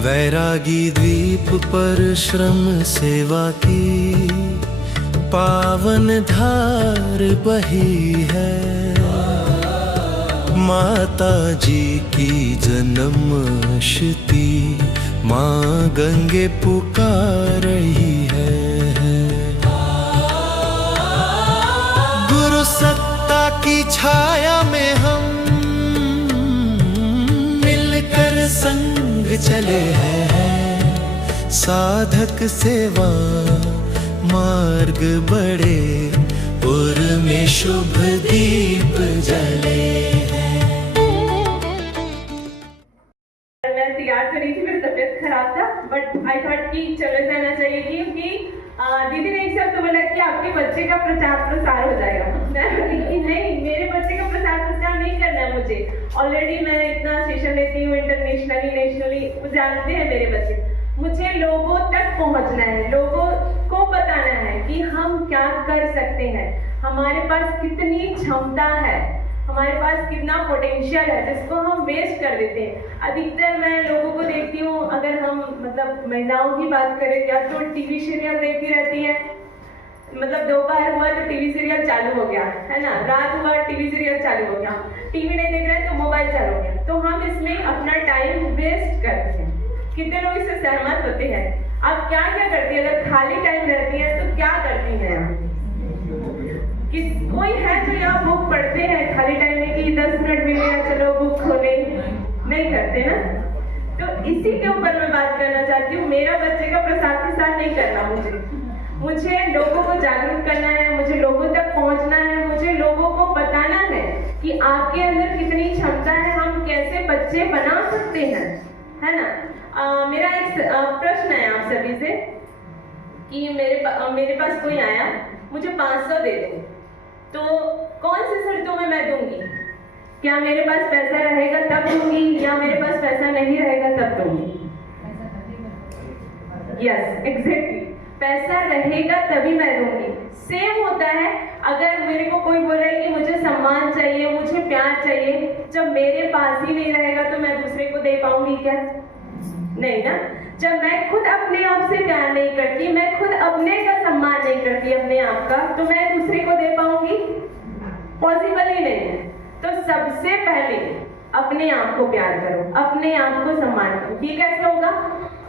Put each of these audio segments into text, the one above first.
वैरागी द्वीप पर श्रम सेवा की पावन धार बही है। माता जी की जन्मशती माँ गंगे पुकार रही है। गुरु सत्ता की छाया में हम मिलकर संग चले हैं। साधक सेवा मार्ग बढ़े उर्मे शुभ दीप जले हैं। मैं तैयार तो नहीं थी, मेरी तबीयत खराब था, बट आई थॉट कि चले जाना चाहिए क्योंकि दीदी ने एक शब्द बोला कि आपके बच्चे का प्रचार प्रसार हो जाएगा। मैं बोली नहीं, मेरे बच्चे का प्रचार प्रसार नहीं करना है मुझे। ऑलरेडी मैं इतना सेशन लेती हूँ इंटरनेशनली नेशनली, जानते हैं मेरे बच्चे। मुझे लोगों तक पहुँचना है, लोगों को बताना है कि हम क्या कर सकते हैं, हमारे पास कितनी क्षमता है, हमारे पास कितना पोटेंशियल है जिसको हम वेस्ट कर देते हैं। अधिकतर मैं लोगों को देखती हूँ, अगर हम मतलब महिलाओं की बात करें, या तो टीवी सीरियल देखती रहती है, मतलब दोपहर हुआ तो टीवी सीरियल चालू हो गया है ना, रात हुआ टीवी सीरियल चालू हो गया, टीवी नहीं देख रहे तो मोबाइल चालू हो गया, तो हम इसमें अपना टाइम वेस्ट करते हैं। कितने लोग इससे सहमत होते हैं? आप क्या क्या करती है अगर खाली टाइम रहती है तो क्या करती हैं आप? कोई है जो यहाँ बुक पढ़ते हैं खाली टाइम में कि 10 मिनट मिल गया चलो बुक खोले? नहीं करते ना। तो इसी के ऊपर मैं बात करना चाहती हूँ। मेरा बच्चे का प्रसार नहीं करना, मुझे लोगों को जागरूक करना है, मुझे लोगों तक पहुँचना है, मुझे लोगों को बताना है कि आपके अंदर कितनी क्षमता है, हम कैसे बच्चे बना सकते हैं, है ना। मेरा एक प्रश्न है आप सभी से कि मेरे पास कोई आया, मुझे 500 दे दो, तो कौन सी शर्तों में मैं दूंगी? क्या मेरे पास पैसा रहेगा तब दूंगी, या मेरे पास पैसा नहीं रहेगा तब दूंगी? यस, एग्जैक्टली, पैसा रहेगा तभी मैं दूंगी। सेम होता है अगर मेरे को कोई बोल रहा है कि मुझे सम्मान चाहिए, मुझे प्यार चाहिए, जब मेरे पास ही नहीं रहेगा तो मैं दूसरे को दे पाऊंगी क्या? नहीं ना। जब मैं खुद अपने आप से प्यार नहीं करती, मैं खुद अपने का सम्मान नहीं करती अपने आप का, तो मैं दूसरे को दे पाऊंगी? पॉसिबल ही नहीं है। तो सबसे पहले अपने आप को प्यार करो, अपने आप को सम्मान करो। ये कैसे होगा?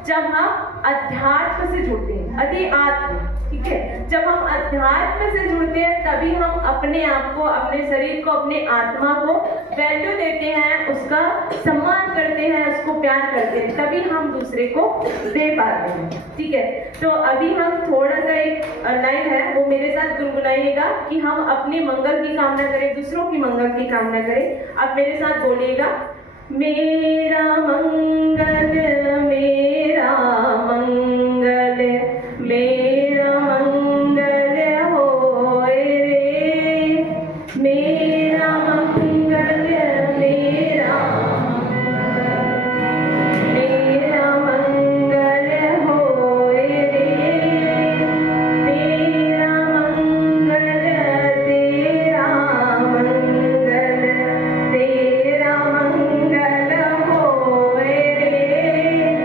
जब हम अध्यात्म से जुड़ते हैं, अध्यात्म, ठीक है, जब हम अध्यात्म से जुड़ते हैं तभी हम अपने आप को, अपने शरीर को, अपने आत्मा को वैल्यू देते हैं, उसका सम्मान करते हैं, उसको प्यार करते हैं, तभी हम दूसरे को दे पाते हैं। ठीक है, तो अभी हम थोड़ा सा एक लाइन है वो मेरे साथ गुनगुनाइएगा कि हम अपने मंगल की कामना करें, दूसरों की मंगल की कामना करें। आप मेरे साथ बोलिएगा, मेरा मंगल, मेरा मंगल, मेरा मंगल होए रे, मेरा मंगल, मेरा मंगल होए रे, तेरा मंगल, तेरा मंगल, तेरा मंगल होए रे,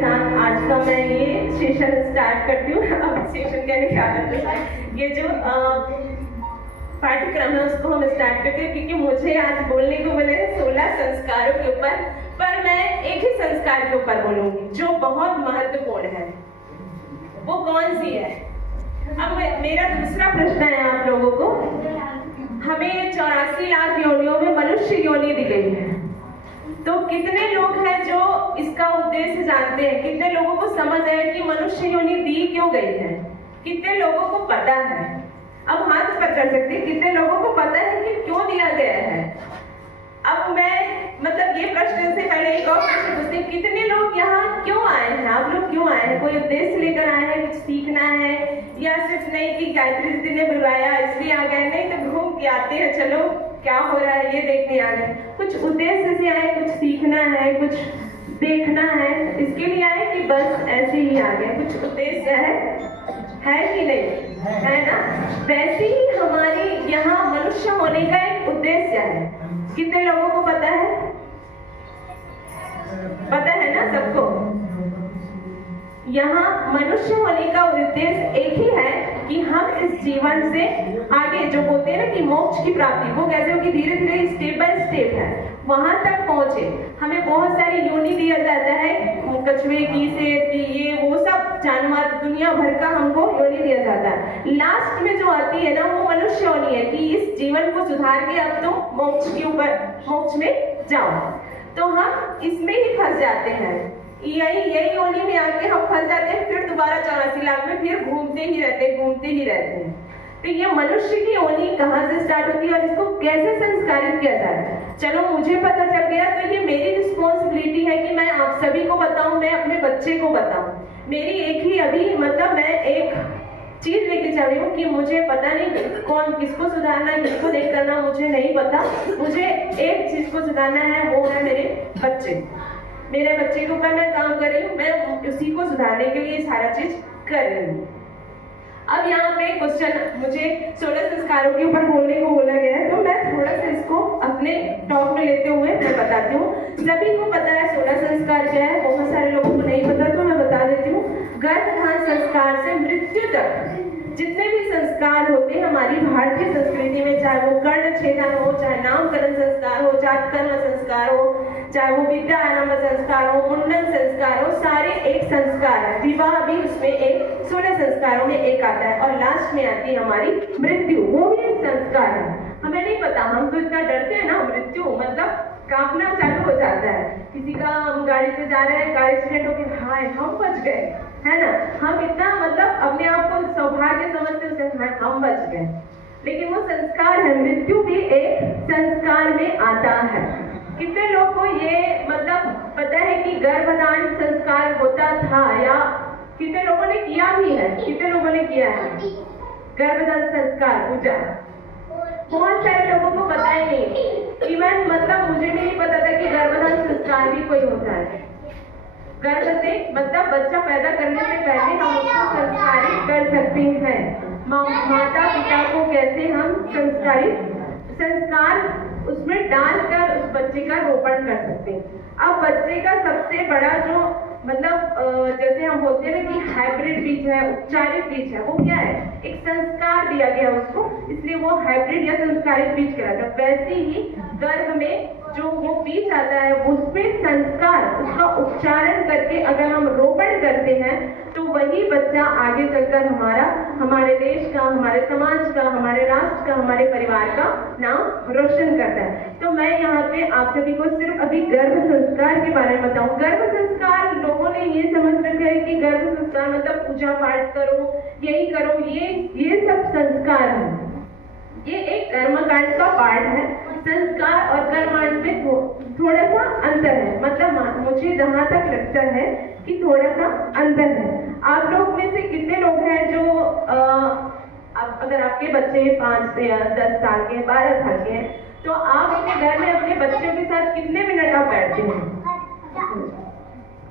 साथ आज का मैं ये सेशन स्टार्ट करती हूँ। अब सेशन कहने की आदत है, ये जो पाठ्यक्रम है उसको हम स्टार्ट करते हैं, क्योंकि मुझे आज बोलने को बोले 16 संस्कारों के ऊपर, पर मैं एक ही संस्कार के ऊपर बोलूंगी जो बहुत महत्वपूर्ण है। वो कौन सी है? अब मेरा दूसरा प्रश्न है आप लोगों को, हमें 84 लाख योनियों में मनुष्य योनि दी गई है, तो कितने लोग हैं जो इसका उद्देश्य जानते हैं? कितने लोगों को समझ है कि मनुष्य योनि दी क्यों गई है? कितने लोगों को पता है? अब हाथ पर कर सकते हैं, कितने लोगों को पता है कि क्यों दिया गया है? अब मैं मतलब ये प्रश्न से पहले एक और प्रश्न पूछती हूँ, कितने लोग यहाँ क्यों आए हैं? आप लोग क्यों आए हैं? कोई उद्देश्य लेकर आए हैं? कुछ सीखना है या सिर्फ नहीं कि गायत्री दीदी ने बुलाया इसलिए आ गए? नहीं तो घूम के आते हैं, चलो क्या हो रहा है ये देखने आ गए। कुछ उद्देश्य से आए, कुछ सीखना है, कुछ देखना है, इसके लिए आए कि बस ऐसे ही आ गए? कुछ उद्देश्य है कि नहीं? है ना? वैसे ही हमारे यहाँ मनुष्य होने का एक उद्देश्य है। कितने लोगों को पता है? पता है ना सबको? यहाँ मनुष्य होने का उद्देश्य एक ही है कि हम इस जीवन से आगे, जो बोलते हैं ना कि मोक्ष की प्राप्ति, वो कैसे होगी? धीरे धीरे स्टेप बाय स्टेप है, वहां तक पहुंचे। हमें बहुत सारी योनि दिया जाता है, कछुए की, शेर की, ये वो सब जानवर, दुनिया भर का हमको योनि दिया जाता है। लास्ट में जो आती है ना, वो मनुष्य योनि है कि इस जीवन को सुधार के अब तो मोक्ष के ऊपर, मोक्ष में जाओ। तो हम इसमें ही फंस जाते हैं, यही योनि में आके हम फंस जाते हैं, फिर दोबारा 84 लाख में फिर घूमते ही रहते हैं। तो ये मनुष्य की योनि कहाँ से स्टार्ट होती है और इसको कैसे संस्कारित किया जाता है? चलो मुझे पता चल गया, तो ये मेरी रिस्पॉन्सिबिलिटी है कि मैं आप सभी को बताऊं, मैं अपने बच्चे को बताऊं। मेरी एक ही अभी मतलब मैं एक चीज लेके चल रही हूँ कि मुझे पता नहीं कौन किसको सुधारना है, किसको नहीं करना, मुझे नहीं पता। मुझे एक चीज को सुधारना है, वो है मेरे बच्चे। मेरे बच्चे के ऊपर मैं काम कर रही हूँ, मैं उसी को सुधारने के लिए सारा चीज कर रही हूँ। अब यहाँ पे क्वेश्चन, मुझे 16 संस्कारों के ऊपर बोलने को बोला गया है, तो मैं थोड़ा सा इसको अपने टॉक में लेते हुए मैं बताती हूँ। सभी को पता है 16 संस्कार क्या है, बहुत सारे लोगों को नहीं पता, तो मैं बता देती हूँ। गर्भधारण संस्कार से मृत्यु तक जितने भी संस्कार होते हैं हमारी भारतीय संस्कृति में, चाहे वो कर्ण छेदन हो, चाहे नामकरण संस्कार हो, जातकर्म संस्कार हो, चाहे वो विद्या आरंभ संस्कार हो, मुंडन संस्कार हो, सारे एक संस्कार है। विवाह भी उसमें एक 16 संस्कारों में एक आता है, और लास्ट में आती है हमारी मृत्यु, वो भी एक संस्कार है। हमें नहीं पता, हम तो इतना डरते हैं ना, मृत्यु मतलब कांपना चालू हो जाता है। किसी का हम गाड़ी से जा रहे हैं, कार एक्सीडेंट हो गया, हाय हम बच गए, है ना? हम इतना मतलब अपने आप को सौभाग्य समझते हैं, हम बच गए, लेकिन वो संस्कार है। मृत्यु भी एक संस्कार में आता है। कितने लोग को ये मतलब पता है कि गर्भधान संस्कार होता था, या कितने लोगों ने किया भी है? कितने लोगों ने किया है गर्भधान संस्कार पूजा? बहुत सारे लोगों को पता ही नहीं। इवन मतलब मुझे भी नहीं पता था कि गर्भधान संस्कार भी कोई होता है। गर्भ से मतलब बच्चा पैदा करने से पहले हम उसको संस्कारित कर सकते हैं। माता पिता को कैसे हम संस्कार उसमें डालकर उस बच्चे का रोपण कर सकते हैं। अब बच्चे का सबसे बड़ा जो मतलब जैसे हम बोलते हैं ना कि हाइब्रिड बीज है, उपचारित बीज है, वो क्या है? एक संस्कार दिया गया उसको, इसलिए वो हाइब्रिड या संस्कारित बीज कहलाता है। वैसे ही गर्भ में जो वो बीज आता है उसमें संस्कार, उसका उच्चारण करके अगर हम रोपण करते हैं तो वही बच्चा आगे चलकर हमारे देश का, हमारे समाज का, हमारे राष्ट्र का, हमारे परिवार का नाम रोशन करता है। तो मैं यहाँ पे आप सभी को सिर्फ अभी गर्भ संस्कार के बारे में बताऊं। गर्भ संस्कार लोगों ने ये समझ रखा है कि गर्भ संस्कार मतलब पूजा पाठ करो, यही करो, ये सब संस्कार है। ये एक कर्मकांड का पार्ट है। संस्कार और कर्मकांड में थोड़ा सा अंतर है, मतलब मुझे जहाँ तक लगता है कि थोड़ा सा अंतर है। आप लोग में से कितने लोग हैं जो अगर आपके बच्चे 5 से 10 साल के, 12 साल के हैं, तो आप अपने घर में अपने बच्चों के साथ कितने मिनट आप बैठते हैं?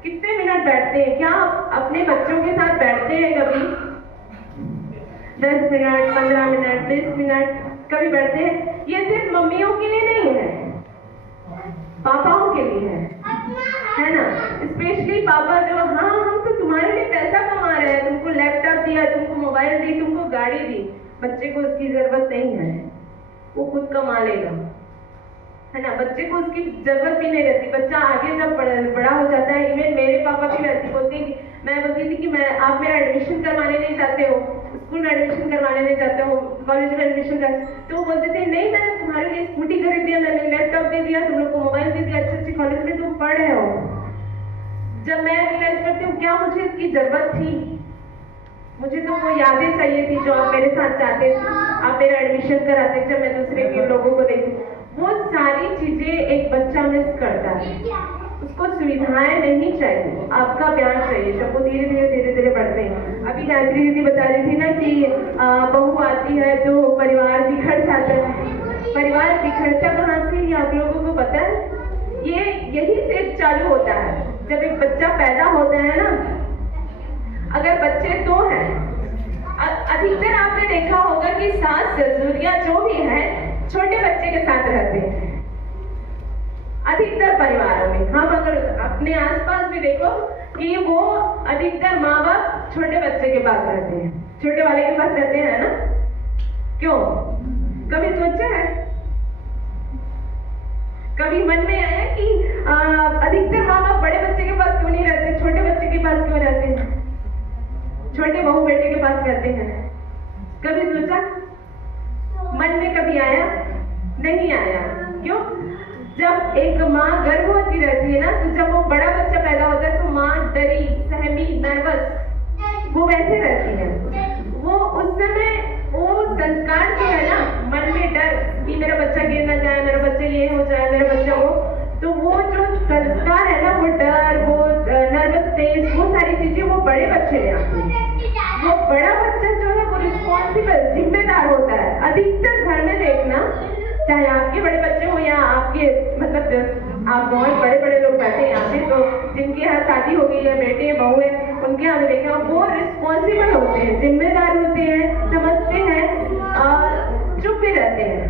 कितने मिनट बैठते हैं? क्या आप अपने बच्चों के साथ बैठते हैं कभी? 10 मिनट, 15 मिनट, 20 मिनट कभी बैठते हैं? ये सिर्फ मम्मियों के लिए नहीं है, पापाओं के लिए है ना? स्पेशली पापा जो हाँ दिया, तुमको मोबाइल दी, तुमको गाड़ी दी, बच्चे को उसकी जरूरत नहीं है, वो खुद कमा लेगा, है ना। बच्चे को उसकी जरूरत भी नहीं रहती। बच्चा आगे जब बड़ा हो जाता है, इवन मेरे पापा भी वैसे बोलते हैं, मैं बोलती थी कि आप मेरा एडमिशन करवाने नहीं चाहते हो, स्कूल में एडमिशन करवाने नहीं चाहते हो, कॉलेज में एडमिशन कर, तो वो बोलते थे नहीं, मैंने तुम्हारे लिए स्कूटी खरीद दिया, मैंने लैपटॉप दे दिया, तुम लोग को मोबाइल दे दिया, अच्छे कॉलेज में तुम पढ़ रहे हो। जब मैं रियलाइज करती हूँ क्या मुझे इसकी जरूरत थी, मुझे तो वो यादें चाहिए थी जो आप मेरे साथ चाहते थे, आप मेरा एडमिशन कराते, जब मैं दूसरे के लोगों को देखती, वो सारी चीजें एक बच्चा मिस करता है। उसको सुविधाएं नहीं चाहिए, आपका प्यार चाहिए, जब वो धीरे धीरे बढ़ते हैं। अभी गायत्री दीदी बता रही थी ना कि बहू आती है तो परिवार बिखर जाता है। परिवार बिखरता कहाँ से, ये आप लोगों को पता है? ये यही से चालू होता है जब एक बच्चा पैदा होता है ना। अगर बच्चे दो हैं, अधिकतर आपने देखा होगा कि सास ससुर या जो भी है छोटे बच्चे के साथ रहते हैं अधिकतर परिवारों में। हम अगर अपने आसपास भी देखो कि वो अधिकतर माँ बाप छोटे बच्चे के पास रहते हैं, छोटे वाले के पास रहते हैं ना। क्यों? कभी सोचा है, कभी मन में आया कि अधिकतर माँ बाप बड़े बच्चे के पास क्यों नहीं रहते, छोटे बच्चे के पास क्यों रहते हैं, छोटे बहू बेटे के पास रहते हैं? कभी सोचा? मन में कभी आया? नहीं आया। क्यों? जब एक माँ गर्भवती रहती है ना, तो जब वो बड़ा बच्चा पैदा होता है तो माँ डरी, सहमी, नर्वस, वो वैसे रहती है। वो उस समय वो संस्कार जो है ना, मन में डर कि मेरा बच्चा गिर ना जाए, मेरा बच्चा ये हो जाए, मेरा बच्चा वो, तो वो जो संस्कार है ना, वो डर, वो नर्वसनेस, वो सारी चीजें वो बड़े बच्चे में आती है। वो बड़ा बच्चा जो है वो रिस्पॉन्सिबल, जिम्मेदार होता है। अधिकतर घर में देखना, चाहे आपके बड़े बच्चे हो या आपके मतलब आप बहुत बड़े बड़े लोग बैठे हैं यहाँ पे, तो जिनके यहाँ शादी हो गई है, बेटे बहू है, उनके यहाँ देखा वो रिस्पॉन्सिबल होते हैं, जिम्मेदार होते हैं, समझते हैं और चुप भी रहते हैं।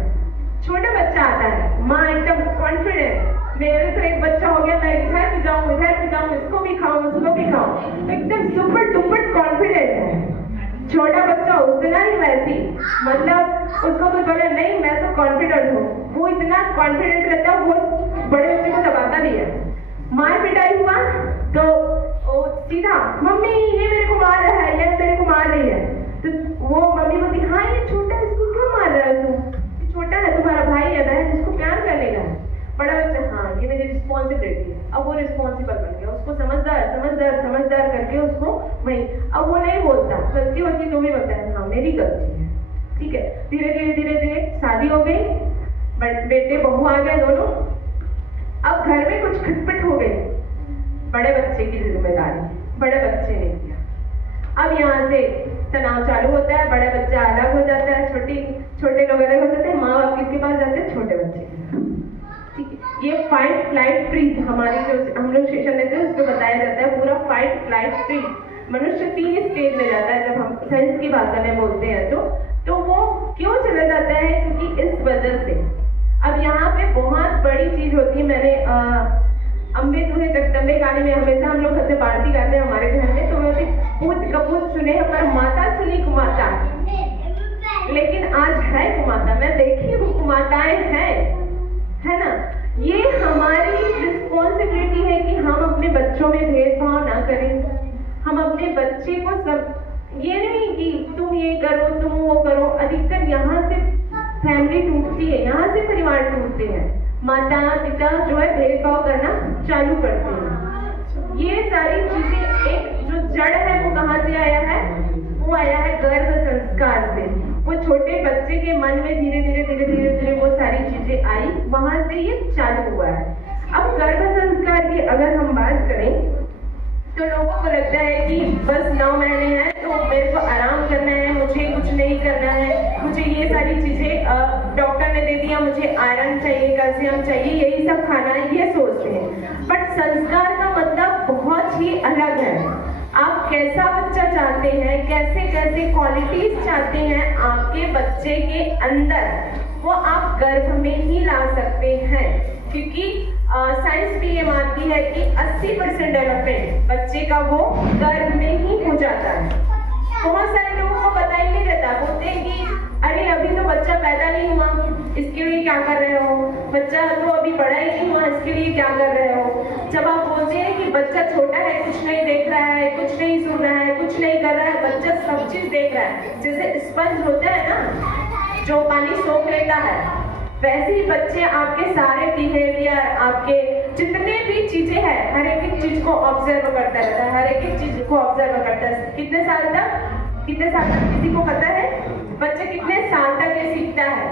छोटा बच्चा आता है, माँ एकदम कॉन्फिडेंट, मेरे तो एक बच्चा हो गया, मैं इधर भी जाऊँ, इसको भी खाऊं, उसको भी खाऊं, एकदम सुपर डुपर कॉन्फिडेंट है। छोटा बच्चा उतना ही वैसी, मतलब उसको कोई बोले नहीं मैं तो कॉन्फिडेंट हूँ, वो इतना कॉन्फिडेंट रहता है, वो बड़े बच्चे को दबाता नहीं है। मार पिटाई हुआ तो सीधा मम्मी ये मेरे को मार रहा है, ये मेरे को मार रही है, तो वो मम्मी बोलती हाँ ये छोटा है, इसको क्यों मार रहा है तू, छोटा है, तुम्हारा भाई है, बहन, इसको प्यार कर लेगा। बड़ा बच्चा हाँ ये मेरी रिस्पॉन्सिबिलिटी है, अब वो रिस्पॉन्सिबल बन गया, उसको समझदार करके उसको वही, अब वो नहीं बोलता, गलती होती तो भी बताया हाँ मेरी गलती है, ठीक है। धीरे धीरे शादी हो गई, बेटे बहू आ गए दोनों। अब घर में कुछ खटपट हो गई, बड़े बच्चे की जिम्मेदारी बड़े बच्चे ने किया। अब यहाँ से तनाव चालू होता है, बड़ा बच्चा अलग हो जाता है, छोटे लोग अलग हो जाते हैं, माँ बाप किसके पास जाते हैं, छोटे बच्चे के पास। ये फाइट फ्लाइट फ्रीज हमारे जो हम लोग सेशन लेते हैं उसको बताया जाता है, पूरा फाइट फ्लाइट फ्रीज। मनुष्य 3 स्टेज में जाता है जब हम साइंस की भाषा में बोलते हैं तो वो क्यों चला जाता है, क्योंकि इस वजह से। अब यहाँ पे बहुत बड़ी चीज होती है, मैंने अम्बे तुम्हे जगदम्बे गाने में हमेशा हम लोग सत्य भारती गाते हैं हमारे घर में, तो मैं पूत कपूत सुने पर माता सुनी कुमाता, लेकिन आज है कुमाता, मैं देखी हूँ कुमाताएं हैं, है ना। ये हमारी रिस्पॉन्सिबिलिटी है कि हम अपने बच्चों में भेदभाव ना करें, हम अपने बच्चे को सब ये नहीं कि तुम ये करो तुम वो करो। अधिकतर यहाँ से फैमिली टूटती है, यहाँ से परिवार टूटते हैं, माता पिता जो है भेदभाव करना चालू करते हैं। ये सारी चीजें एक जो जड़ है वो कहाँ से आया है, वो आया है गर्भ संस्कार से। वो छोटे बच्चे के मन में धीरे धीरे वो सारी चीजें आई, वहां से ये चालू हुआ है। अब गर्भ संस्कार की अगर हम बात करें तो लोगों को लगता है कि बस 9 महीने हैं तो मेरे को आराम करना है, मुझे कुछ नहीं करना है, मुझे ये सारी चीजें डॉक्टर ने दे दिया, मुझे आयरन चाहिए, कैल्शियम चाहिए, यही सब खाना है, ये सोचते हैं। बट संस्कार का मतलब बहुत ही अलग है। आप कैसा बच्चा चाहते हैं, कैसे कैसे क्वालिटीज चाहते हैं आपके बच्चे के अंदर, वो आप गर्भ में ही ला सकते हैं। क्योंकि साइंस भी ये मानती है कि 80% डेवलपमेंट बच्चे का वो गर्भ में ही हो जाता है। बहुत सारे लोगों को पता ही नहीं रहता, बोलते हैं कि अरे अभी तो बच्चा पैदा नहीं हुआ, इसके लिए क्या कर रहे हो, बच्चा तो अभी बड़ा ही नहीं हुआ, इसके लिए क्या कर रहे हो। जब आप बोलते हैं कि बच्चा छोटा है, कुछ नहीं देख रहा है, कुछ नहीं सुन रहा है, कुछ नहीं कर रहा है, बच्चा सब चीज देख रहा है। जैसे स्पंज होता है ना जो पानी सोख लेता है, वैसे ही बच्चे आपके सारे बिहेवियर, आपके जितने भी चीजें हैं, हर एक चीज को ऑब्जर्व करता रहता है, हर एक चीज को ऑब्जर्व करता है। कितने साल तक किसी को पता है? बच्चे कितने साल तक ये सीखता है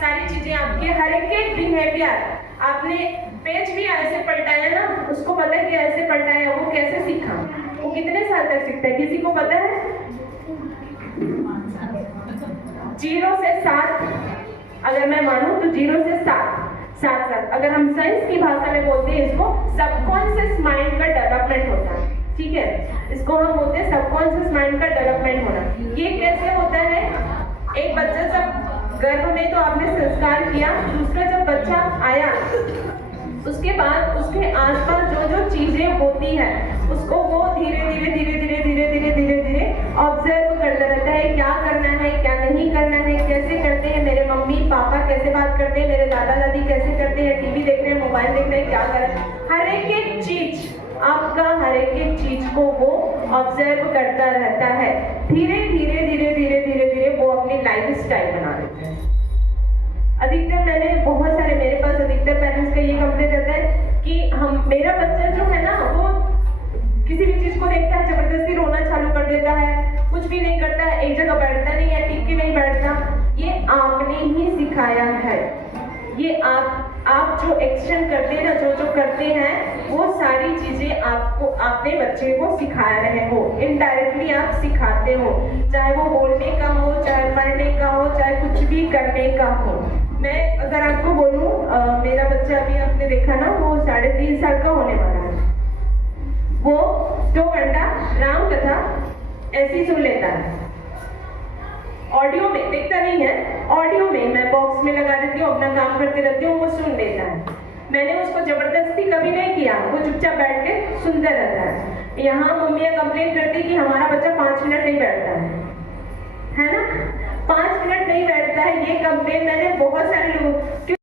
सारी चीजें, आपके हर एक बिहेवियर। आपने पेज भी ऐसे पलटाया ना, उसको पता है कि ऐसे पलटाया, वो कैसे सीखा, वो कितने साल तक सीखता है, किसी को पता है? 0 से 7, अगर मैं मानूं तो 0 से 7 साल। अगर हम साइंस की भाषा में बोलते हैं, इसको सबकॉन्शियस माइंड का डेवलपमेंट होता है, ठीक है। इसको हम बोलते हैं सबकॉन्शियस माइंड का डेवलपमेंट होना। ये कैसे होता है? एक बच्चा जब गर्भ में तो आपने संस्कार किया, दूसरा जब बच्चा आया उसके बाद उसके आसपास जो जो चीजें होती है उसको वो धीरे धीरे ऑब्जर्व करता रहता है। क्या करना है, क्या नहीं करना है, कैसे करते हैं मेरे मम्मी पापा, कैसे बात करते हैं मेरे दादा दादी, कैसे करते हैं, टीवी देख रहे हैं, मोबाइल देख रहे हैं, क्या कर रहे हैं, हर एक चीज आपका, हर एक चीज को वो ऑब्जर्व करता रहता है। धीरे धीरे वो अपनी लाइफ स्टाइल बना लेते हैं। अधिकतर मेरे पास अधिकतर पेरेंट्स का ये कंप्लेंट रहता है कि मेरा बच्चा जो है ना, वो किसी भी चीज को देखता है जबरदस्ती रोना चालू कर देता है, कुछ भी नहीं करता है, एक जगह बैठता नहीं है, टिक के नहीं बैठता। ये आपने ही सिखाया है। ये आप जो एक्शन करते हैं ना, जो करते हैं, वो सारी चीजें आपको अपने बच्चे को सिखा रहे हो, इनडायरेक्टली आप सिखाते हो, चाहे वो बोलने का हो, चाहे पढ़ने का हो, चाहे कुछ भी करने का हो। मैं अगर आपको बोलूं, मेरा बच्चा अभी आपने देखा ना, वो 3.5 साल का होने वाला है। वो 2 घंटा राम कथा ऐसी सुन लेता है, ऑडियो में, देखता नहीं है, ऑडियो में मैं बॉक्स में लगा देती हूँ, अपना काम करते रहती हूँ, वो सुन लेता है। मैंने उसको जबरदस्ती कभी नहीं किया, वो चुपचाप बैठ के सुनता रहता है। यहाँ मम्मियाँ कंप्लेन करती कि हमारा बच्चा 5 मिनट नहीं बैठता है ना, 5 मिनट नहीं बैठता है। ये कंप्लेन मैंने बहुत सारे लोगों